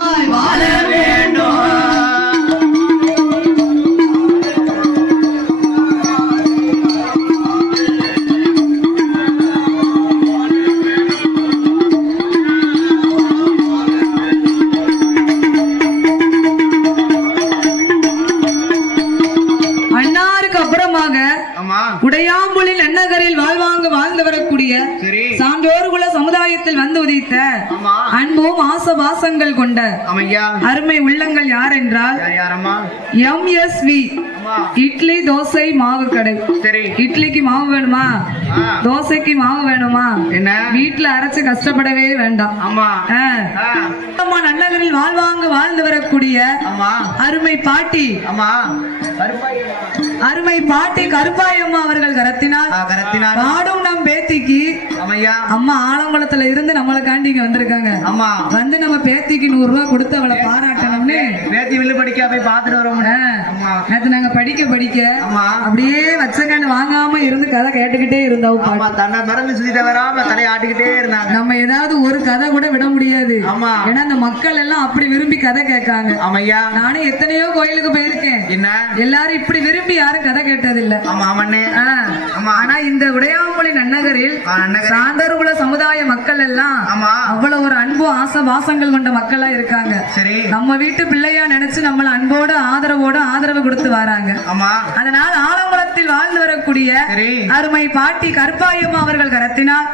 வாழ வேண்டும். அன்னாருக்கு அப்புறமாக ஆமா. உடையாம்புலி நன்னகரில் வாழ்வாங்க வாழ்ந்து வரக்கூடிய சான்றோர் குல சமுதாயத்தில் வந்து உதித்த அன்பும் ஆசபாசங்கள் கொண்ட அருமை உள்ளங்கள் யார் என்றால் M S V. Idli dosa மாவு கடை. சரி. இட்லிக்கு மாவு வேணுமா? தோசைக்கு மாவு வேணுமா? என்ன? வீட்டுல அரைச்சு கஷ்டப்படவே வேண்டாம். ஆமா. அம்மா நன்னகரில் வாழ்வாங்க வாழ்ந்து வரக்கூடிய அருமை பாட்டி. ஆமா. அருமை பாட்டி கருப்பாயம்மா அவர்கள் கரத்தினால் ஆ, கரத்தினார் பாடும் நம் பேத்திக்கு அமையா அம்மா ஆலங்குளத்துல இருந்து நம்மளுக்காண்டி இங்க வந்திருக்காங்க. ஆமா. வந்து நம்ம பேத்திக்கு நூறு ரூபாய் கொடுத்து அவளை பாராட்டணும்னு. பேத்தி வில்லு படிக்க போய் பாத்துட்டு வரோம் ஆ, ஆமா நேத்து நாங்க படிக்க படிக்க அப்படியே வச்சங்கன்னு வாங்காம இருந்து கதை கேட்டுக்கிட்டே இருந்தோம் பாட்டு. ஆமா தன்னை மறந்து சுத்திட்ட வராம தலையை ஆட்டிக்கிட்டே இருந்தாங்க. நம்ம ஏதாவது ஒரு கதை கூட விட முடியாது. ஏன்னா இந்த மக்கள் எல்லாம் அப்படி விரும்பி கதை கேட்காங்க. ஆமையா. நானும் எத்தனையோ கோயிலுக்கு போயிருக்கேன். என்ன? எல்லாரும் இப்படி விரும்பி யாரும் கதை ஆ, ஆமா. ஆனா இந்த உடையாமொழி நன்னகரில். சாந்தர்குல சமுதாய மக்கள் எல்லாம் ஆமா. அவ்வளவு ஒரு அன்பு ஆசை வாசங்கள் கொண்ட மக்களா இருக்காங்க. சரி. நம்ம வீட்டு பிள்ளையா நினைச்சு நம்மள அன்போடு ஆதரவோடு ஆதரவு கொடுத்து வராங்க. அதனால் ஆலங்குளத்தில் வாழ்ந்து வரக்கூடிய அருமை பாட்டி கருப்பாயம்மா அவர்கள் கரத்தினால்.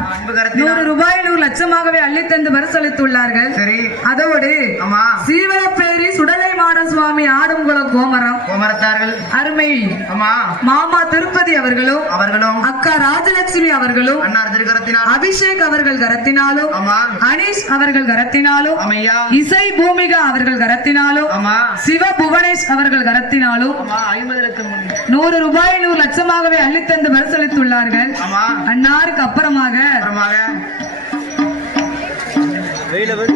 நூறு ரூபாய் லட்சமாகவே அள்ளித்தந்து பரிசளித்துள்ளார்கள் சரி. அதோடு ஆமா. சீவரப்பேரி சுடலை மாட சுவாமி ஆடும்குள கோமரம். கோமரத்தார்கள். அருமை. ஆமா. மாமா திருப்பதி அவர்களும் அவர்களும். அக்கா ராஜலட்சுமி அவர்களும் அன்னார் திருக்கரத்தினார் அபிஷேக் அவர்கள் கரத்தினாலும் ஆமா. அனீஷ் அவர்கள் கரத்தினாலும் அமையா இசை பூமிகா அவர்கள் கரத்தினாலும் ஆமா. சிவ புவனேஷ் அவர்கள் கரத்தினாலும். நூறு ரூபாய் நூறு லட்சமாகவே அள்ளித்தந்து பரிசளித்துள்ளார்கள் ஆமா. அன்னாருக்கு அப்புறமாக. அப்புறமாக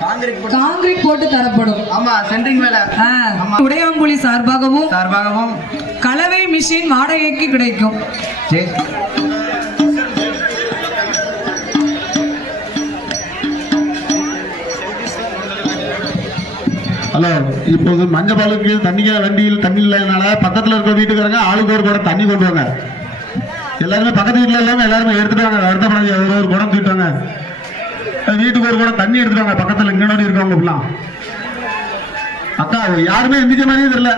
காங்கிரீட் போட்டு- காங்கிரீட் போட்டு தரப்படும். ஆமா சென்ட்ரிங் மேல ஆ, உடையாம்புலி சார்பாகவும் சார்பாகவும். கலவை மிஷின் வாடகைக்கு கிடைக்கும். சரி. ஹலோ இப்போது மஞ்சப்பாலுக்கு தண்ணிக்க வண்டியில் தண்ணி இல்லாதனால பக்கத்துல இருக்க வீட்டுக்காரங்க ஆளுக்கு ஒரு குடம் தண்ணி கொண்டு வாங்க. எல்லாருமே பக்கத்து வீட்டுல இல்லாம எல்லாருமே எடுத்துட்டு வாங்க வருத்தப்படாதீங்க ஒரு ஒரு குடம் தூக்கிட்டு வாங்க வீட்டுக்கு ஒரு குடம் தண்ணி எடுத்துட்டு வாங்க பக்கத்துல இங்கனோடி இருக்கவங்க இப்பலாம் அக்கா யாருமே எந்திரிச்ச மாதிரியே தெரியல.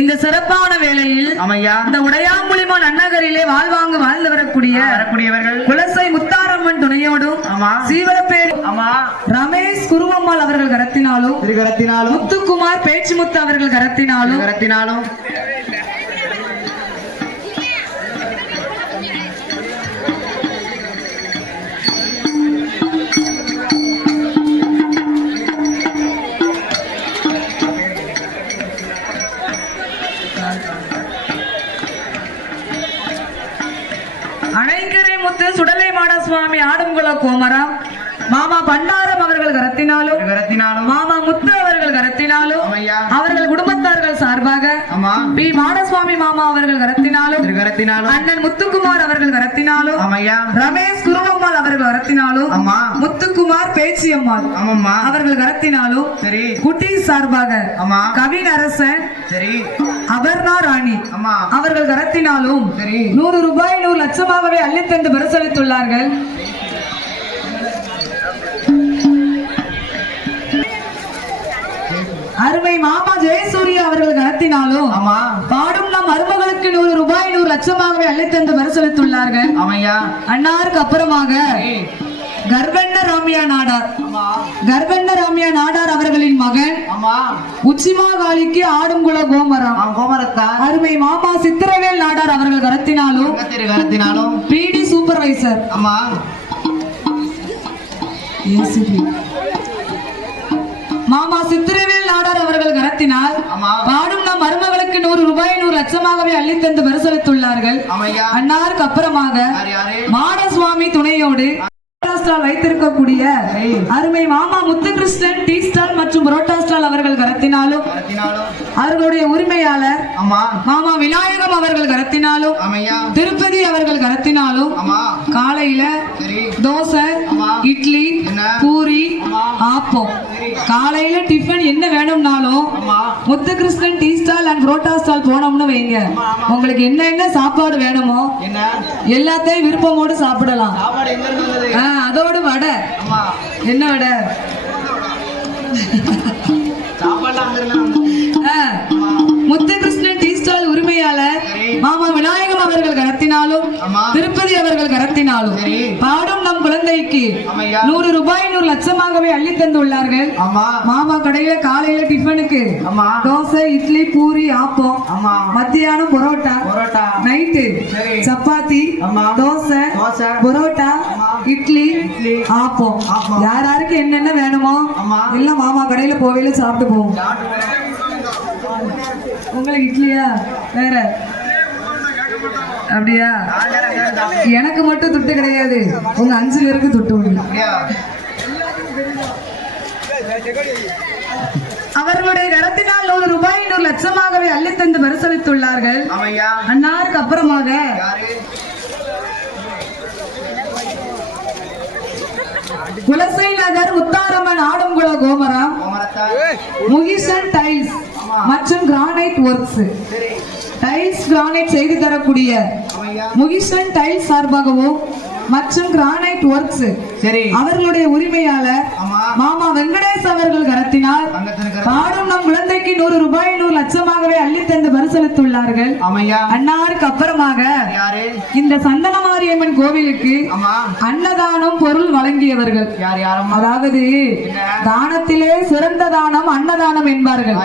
இந்த சிறப்பான வேளையில் அமையா இந்த உடையாம்புலிமா நன்னகரிலே வாழ்வாங்கு வாழ்ந்து வரக்கூடிய வரக்கூடியவர்கள். குலசை முத்தாரம்மன் துணையோடும் ஆமா ரமேஷ் குருவம்மாள் அவர்கள் கரத்தினாலும் முத்துக்குமார் பேச்சுமுத்து அவர்கள் கரத்தினாலும் திருக்கரத்தினாலும் பி. மாடசுவாமி மாமா அவர்கள் கரத்தினாலும் திருக்கரத்தினாலும். அண்ணன் முத்துக்குமார் அவர்கள் கரத்தினாலும் அமையா ரமேஷ் குருவம்மாள் அவர்கள் கரத்தினாலும் ஆமா முத்துக்குமார் பேச்சியம்மாள் ஆமாம்மா. அவர்கள் கரத்தினாலும் சரி. குட்டி சார்பாக ஆமா கவினரசன் சரி. அபர்ணா ராணி ஆமா அவர்கள் கரத்தினாலும் சரி. நூறு ரூபாய் நூறு லட்சமாகவே அள்ளித்தந்து பரிசளித்துள்ளார்கள் அருமை மாமா ஜெயசூர்யா அவர்கள் கரத்தினாலும் ஆமா. பாடும் நம் மருமகளுக்கு நூறு ரூபாய் நூறு லட்சமாகவே அள்ளித்தந்து பரிசளித்துள்ளார்கள் அமையா அன்னாருக்கு அப்புறமாக கர்வண்ண ராமியா நாடார். கர்வண்ண ராமியா நாடார் அவர்களின் மகன் ஆமா. உச்சிமாகாளிக்கு ஆடுங்குள கோமரம். அவன் கோமரத்தான் அருமை மாமா சித்திரவேல் நாடார் அவர்கள் கரத்தினாலும் திருக்கரத்தினாலும் பிடி சூப்பர்வைசர். ஆமா. மாமா சித்திரவேல் நாடார் அவர்கள் கரத்தினால் பாடும் நம் மருமகளுக்கு நூறு ரூபாய் நூறு லட்சமாகவே அள்ளித்தந்து பரிசளித்துள்ளார்கள் அன்னாருக்கு அப்புறமாக மாடசுவாமி துணையோடு ஸ்டால் வைத்திருக்கக்கூடிய அருமை மாமா முத்துகிருஷ்ணன் டீ ஸ்டால் மற்றும் புரோட்டா ஸ்டால் அவர்கள் கரத்தினாலும் அவர்களுடைய உரிமையாளர் மாமா விநாயகம் அவர்கள் கரத்தினாலும் திருப்பதி அவர்கள் கரத்தினாலும் காலையில தோசை. இட்லி? பூரி. ஆப்பம். காலையில டிஃபன் என்ன வேணும்னாலும் ஆமா. Muthukrishnan tea stall and parotta stall போனோம்னு வைங்க. உங்களுக்கு என்ன என்ன சாப்பாடு வேணுமோ எல்லாத்தையும் விருப்பமோடு சாப்பிடலாம். ஆ, அதோடு வடை என்ன வடை முத்துகிருஷ்ணன் டீ ஸ்டால் உரிமையாளர். மாமா விநாயகம் அவர்கள் கரத்தினாலும். திருப்பதி அவர்கள் கரத்தினாலும். பாடும் நம் குழந்தைக்கு. நூறு ரூபாய் நூறு லட்சமாகவே அள்ளி தந்துள்ளார்கள் மாமா கடையில காலையில டிஃபனுக்கு தோசை இட்லி பூரி ஆப்பம் மத்தியானம் பரோட்டா நைட்டு. சப்பாத்தி. தோசை. பரோட்டா. இட்லி. ஆப்பம். யார் யாருக்கு என்னென்ன வேணுமோ. எல்லாம் மாமா கடையில போவையில சாப்பிட்டு போவோம். உங்களுக்கு இட்லியா? வேற? அப்படியா? எனக்கு மட்டும் துட்டு கிடையாது. உங்க அஞ்சு பேருக்கு துட்டு உண்டு. அவர்களுடைய கரத்தினால் நூறு ரூபாய் நூறு லட்சமாகவே அள்ளி தந்து பரிசளித்துள்ளார்கள் அன்னாருக்கு அப்புறமாக குலசை நகர் முத்தாரம்மன் ஆடங்குள கோமரத்தார் முகிசன் டைல்ஸ் மற்றும் கிரானைட் ஒர்க்ஸ். டைல்ஸ் கிரானைட் செய்து தரக்கூடிய முகிசன் டைல்ஸ் சார்பாகவும் மற்றும் கிரானைட் ஒர்க்ஸ். சரி. அவர்களுடைய உரிமையாளர் மாமா வெங்கடேஷ் அவர்கள் கரத்தினால் தங்கத்தினுக்கு பாடும் நம் குழந்தைக்கு நூறு லட்சமாகவே அள்ளி தந்து பரிசளித்துள்ளார்கள் அன்னாருக்கு அப்புறமாக இந்த சந்தனமாரியம்மன் கோவிலுக்கு ஆமா அன்னதானம் பொருள் வழங்கியவர்கள். அதாவது தானத்திலே சிறந்த தானம் அன்னதானம் என்பார்கள்.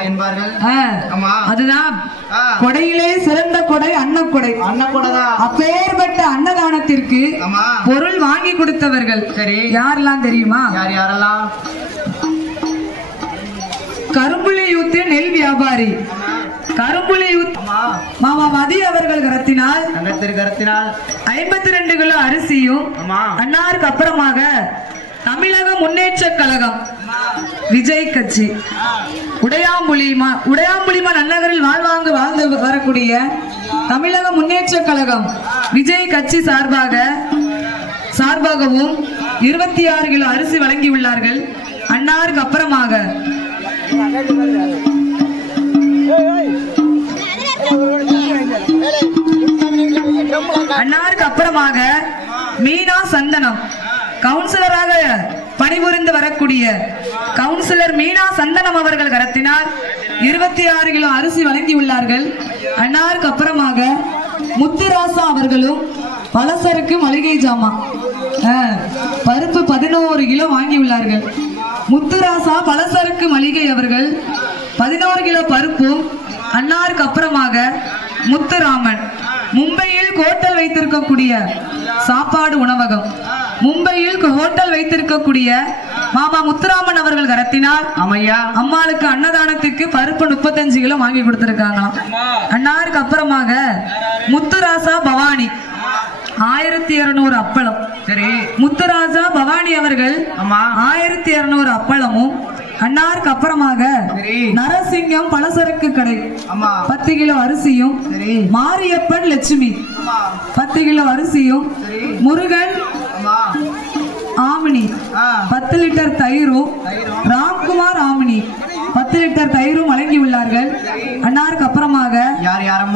அதுதான். கொடையிலே சிறந்த கொடை அன்னக்கொடை. அண்ணன் கூடதா அப்பேற்பட்ட அன்னதானத்திற்கு பொருள் வாங்கி கொடுத்தவர்கள். யாரெல்லாம் தெரியுமா? யார் யாரெல்லாம்? கரும்புள்ளி யூத்து நெல் வியாபாரி. ஆமா. மாமா மதி அவர்கள் கரத்தினால் கருத்தினால். ஐம்பத்தி ரெண்டு கிலோ அரிசியும் அன்னாருக்கு அப்புறமாக தமிழக முன்னேற்ற கழகம் விஜய் கட்சி. உடையாம்புலிமா உடையாம்புலிமா நன்னகரில் வாழ்வாங்கு வாழ்ந்து வரக்கூடிய தமிழக முன்னேற்ற கழகம் விஜய் கட்சி சார்பாக சார்பாகவும் இருபத்தி ஆறு கிலோ அரிசி வழங்கியுள்ளார்கள். அன்னாருக்கு அப்புறமாக அன்னாருக்கு அப்புறமாக மீனா சந்தனம். கவுன்சிலராக பணிபுரிந்து வரக்கூடிய கவுன்சிலர் மீனா சந்தனம் அவர்கள் கரத்தினால் இருபத்தி ஆறு கிலோ அரிசி வழங்கியுள்ளார்கள் அன்னாருக்கு அப்புறமாக முத்துராசா அவர்களும் பலசருக்கு மளிகை ஜாமான் பருப்பு பதினோரு கிலோ வாங்கியுள்ளார்கள் முத்துராசா பலசருக்கு மளிகை அவர்கள் பதினோரு கிலோ பருப்பும் அன்னாருக்கு அப்புறமாக முத்துராமன். மும்பையில் ஹோட்டல் வைத்திருக்கக்கூடிய சாப்பாடு உணவகம். மும்பையில் ஹோட்டல் வைத்திருக்கக்கூடிய மாமா முத்துராமன் அவர்கள் கரத்தினால் ஆமையா? அம்மாளுக்கு அன்னதானத்துக்கு பருப்பு முப்பத்தஞ்சு கிலோ வாங்கி கொடுத்திருக்காங்களாம். அன்னாருக்கு அப்புறமாக முத்துராசா பவானி. ஆயிரத்தி இருநூறு அப்பளம். சரி. முத்துராஜா பவானி அவர்கள் ஆமா. ஆயிரத்தி இருநூறு அப்பளமும் அன்னாருக்கு அப்புறமாக நரசிங்கம் பலசரக்கு கடை. பத்து கிலோ அரிசியும் மாரியப்பன் லட்சுமி. பத்து கிலோ அரிசியும் முருகன் ஆமா. ஆமினி. பத்து லிட்டர் தயிரும். ராம்குமார் ஆமினி. பத்து லிட்டர் தயிரும் வழங்கியுள்ளார்கள். அன்னாருக்கு அப்புறமாக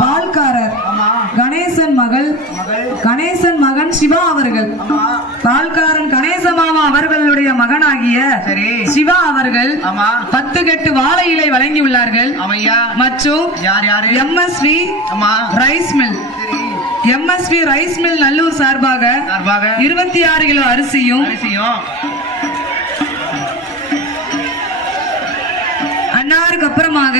பால்காரர். கணேசன் மகள் கணேசன் மகன் சிவா அவர்கள். பால்காரன் கணேச மாமா அவர்களுடைய மகனாகிய சிவா அவர்கள் பத்து கட்டு வாழை இலை வழங்கியுள்ளார்கள் மற்றும் யார் யாரு? எம்எஸ்வி ஆமா. Rice mill. சரி. எம்எஸ்வி ரைஸ் மில் நல்லூர் சார்பாக சார்பாக இருபத்தி ஆறு கிலோ அரிசியும் அரிசியும். அன்னாருக்கு அப்புறமாக